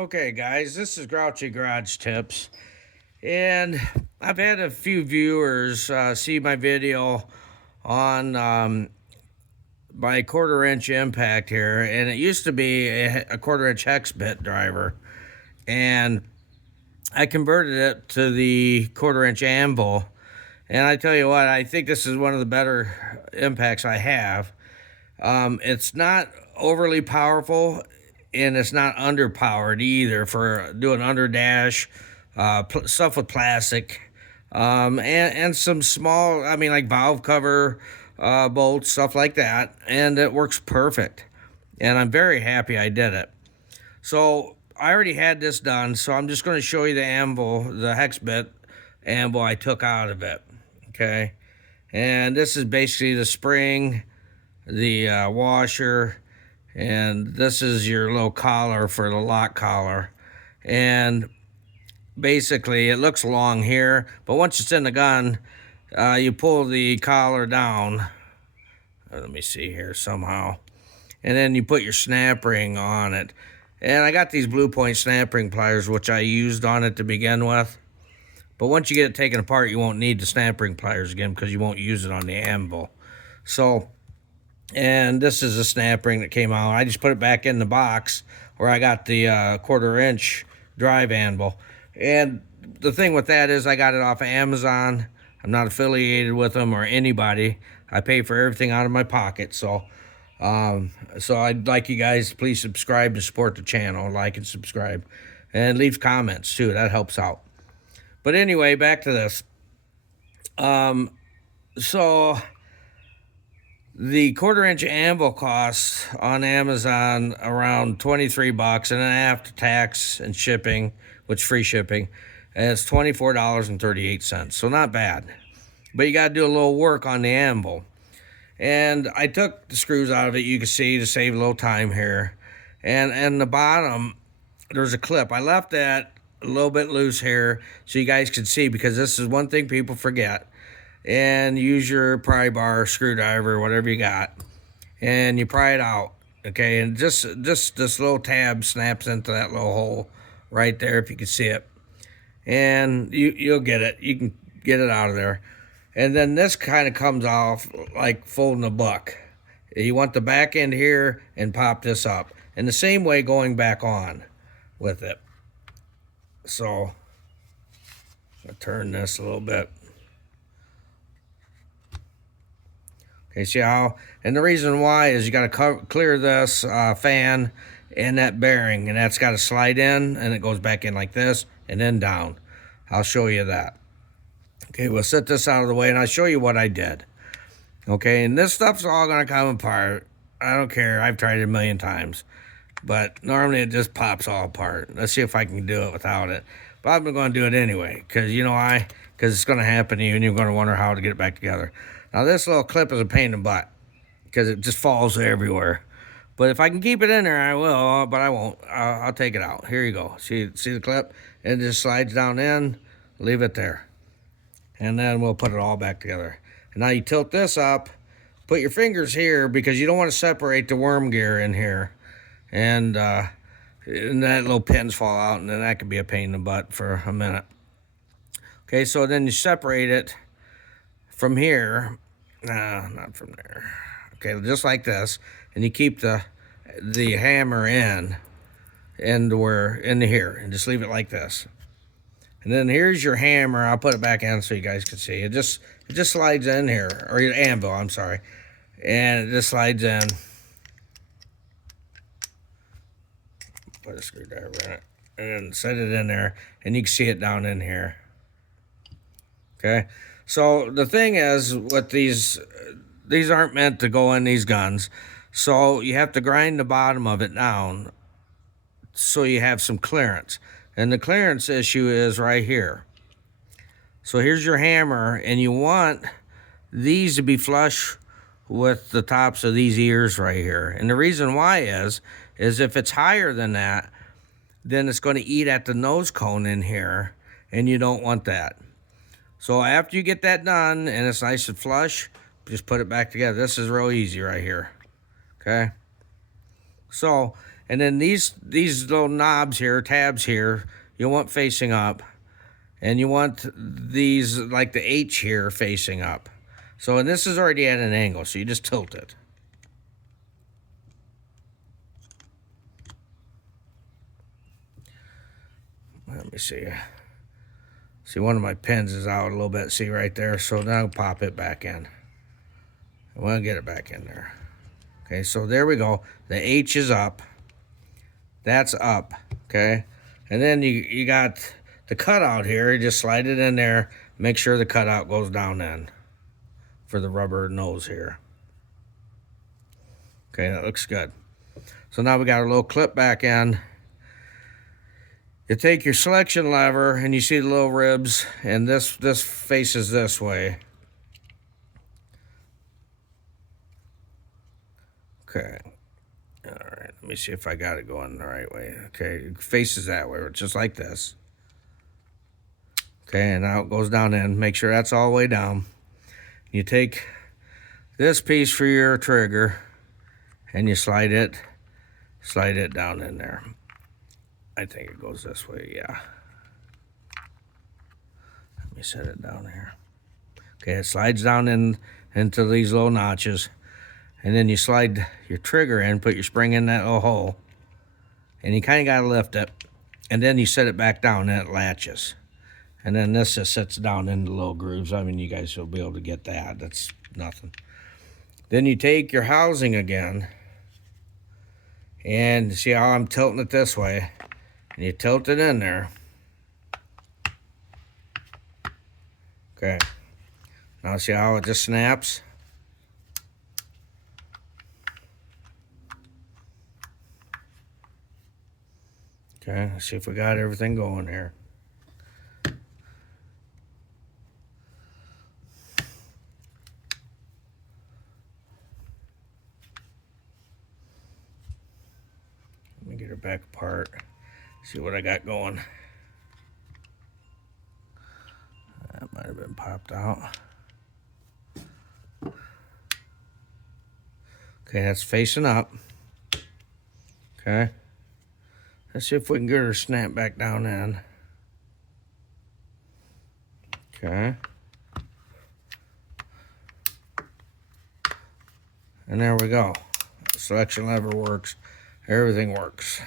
Okay, guys, this is Grouchy Garage Tips, and I've had a few viewers see my video on my quarter-inch impact here, and it used to be a quarter-inch hex bit driver, and I converted it to the quarter-inch Anvil, and I tell you what, I think this is one of the better impacts I have. It's not overly powerful, and it's not underpowered either for doing underdash stuff with plastic, and some small, I mean, like valve cover bolts, stuff like that, and it works perfect. And I'm very happy I did it. So I already had this done, so I'm just going to show you the anvil, the hex bit anvil I took out of it. Okay, and this is basically the spring, the washer, and this is your little collar for the lock collar. And basically it looks long here, but once it's in the gun, you pull the collar down. Let me see here somehow, and then you put your snap ring on it. And I got these Blue Point snap ring pliers, which I used on it to begin with, but once you get it taken apart, you won't need the snap ring pliers again because you won't use it on the anvil. So, and this is a snap ring that came out. I just put it back in the box where I got the quarter-inch drive anvil. And the thing with that is I got it off of Amazon. I'm not affiliated with them or anybody. I pay for everything out of my pocket. So I'd like you guys to please subscribe to support the channel. Like and subscribe. And leave comments too. That helps out. But anyway, back to this. So the quarter-inch anvil costs on Amazon around $23, and then after tax and shipping, which free shipping, it's $24.38. So not bad, but you got to do a little work on the anvil. And I took the screws out of it, you can see, to save a little time here. And the bottom, there's a clip. I left that a little bit loose here so you guys can see, because this is one thing people forget. And use your pry bar, screwdriver, whatever you got, and you pry it out. Okay, and just this little tab snaps into that little hole right there, if you can see it, and you'll get it. You can get it out of there. And then this kind of comes off like folding a buck. You want the back end here and pop this up, and the same way going back on with it. So I'll turn this a little bit. Okay, see how? And the reason why is you got to clear this fan and that bearing, and that's got to slide in, and it goes back in like this, and then down. I'll show you that. Okay, we'll set this out of the way, and I'll show you what I did. Okay, and this stuff's all going to come apart. I don't care. I've tried it a million times. But normally it just pops all apart. Let's see if I can do it without it. But I'm going to do it anyway, because you know why? Because it's going to happen to you, and you're going to wonder how to get it back together. Now, this little clip is a pain in the butt because it just falls everywhere. But if I can keep it in there, I will, but I won't. I'll take it out. Here you go. See the clip? It just slides down in. Leave it there. And then we'll put it all back together. And now you tilt this up. Put your fingers here because you don't want to separate the worm gear in here. And that little pins fall out, and then that can be a pain in the butt for a minute. Okay, so then you separate it from here, not from there. Okay, just like this, and you keep the hammer in into here, and just leave it like this. And then here's your hammer. I'll put it back in so you guys can see. It just slides in here, or your anvil. I'm sorry, and it just slides in. Put a screwdriver in it, and set it in there, and you can see it down in here. Okay. So the thing is, with these aren't meant to go in these guns. So you have to grind the bottom of it down so you have some clearance. And the clearance issue is right here. So here's your hammer, and you want these to be flush with the tops of these ears right here. And the reason why is if it's higher than that, then it's going to eat at the nose cone in here, and you don't want that. So after you get that done and it's nice and flush, just put it back together. This is real easy right here. Okay? So, And then these little knobs here, tabs here, you want facing up. And you want these, like the H here, facing up. So, and this is already at an angle, so you just tilt it. Let me see. See, one of my pins is out a little bit, see right there? So now pop it back in. I want to get it back in there. Okay, so there we go. The H is up. That's up, okay? And then you got the cutout here. You just slide it in there. Make sure the cutout goes down in for the rubber nose here. Okay, that looks good. So now we got a little clip back in. You take your selection lever and you see the little ribs, and this faces this way. Okay. All right, let me see if I got it going the right way. Okay, it faces that way, just like this. Okay, and now it goes down in. Make sure that's all the way down. You take this piece for your trigger, and you slide it down in there. I think it goes this way, yeah. Let me set it down here. Okay, it slides down into these little notches. And then you slide your trigger in, put your spring in that little hole. And you kind of got to lift it. And then you set it back down and it latches. And then this just sits down into little grooves. I mean, you guys will be able to get that. That's nothing. Then you take your housing again. And see how I'm tilting it this way. And you tilt it in there. Okay. Now see how it just snaps? Okay, let's see if we got everything going here. Let me get her back apart. See what I got going. That might have been popped out. Okay, that's facing up. Okay. Let's see if we can get her to snap back down in. Okay. And there we go. The selection lever works. Everything works.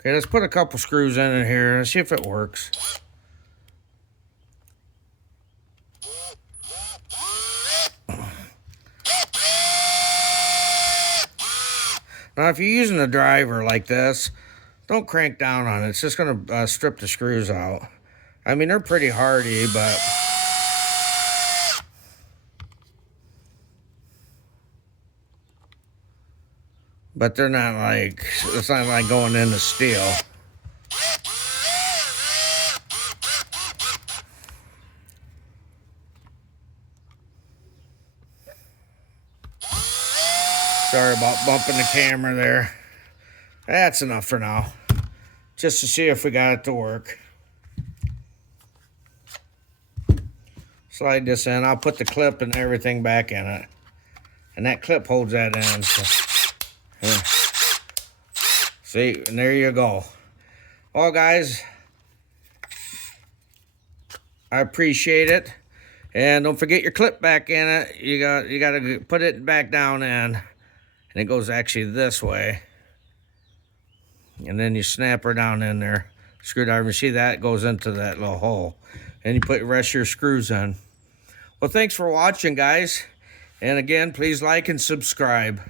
Okay, let's put a couple screws in it here and see if it works. Now, if you're using a driver like this, don't crank down on it. It's just going to strip the screws out. I mean, they're pretty hardy, but they're not like, it's not like going into steel. Sorry about bumping the camera there. That's enough for now. Just to see if we got it to work. Slide this in. I'll put the clip and everything back in it. And that clip holds that in. So, yeah. See, and there you go. Well, guys, I appreciate it. And don't forget your clip back in it. You got to put it back down in. And it goes actually this way. And then you snap her down in there. Screwdriver, see that goes into that little hole. And you put the rest of your screws in. Well, thanks for watching, guys. And again, please like and subscribe.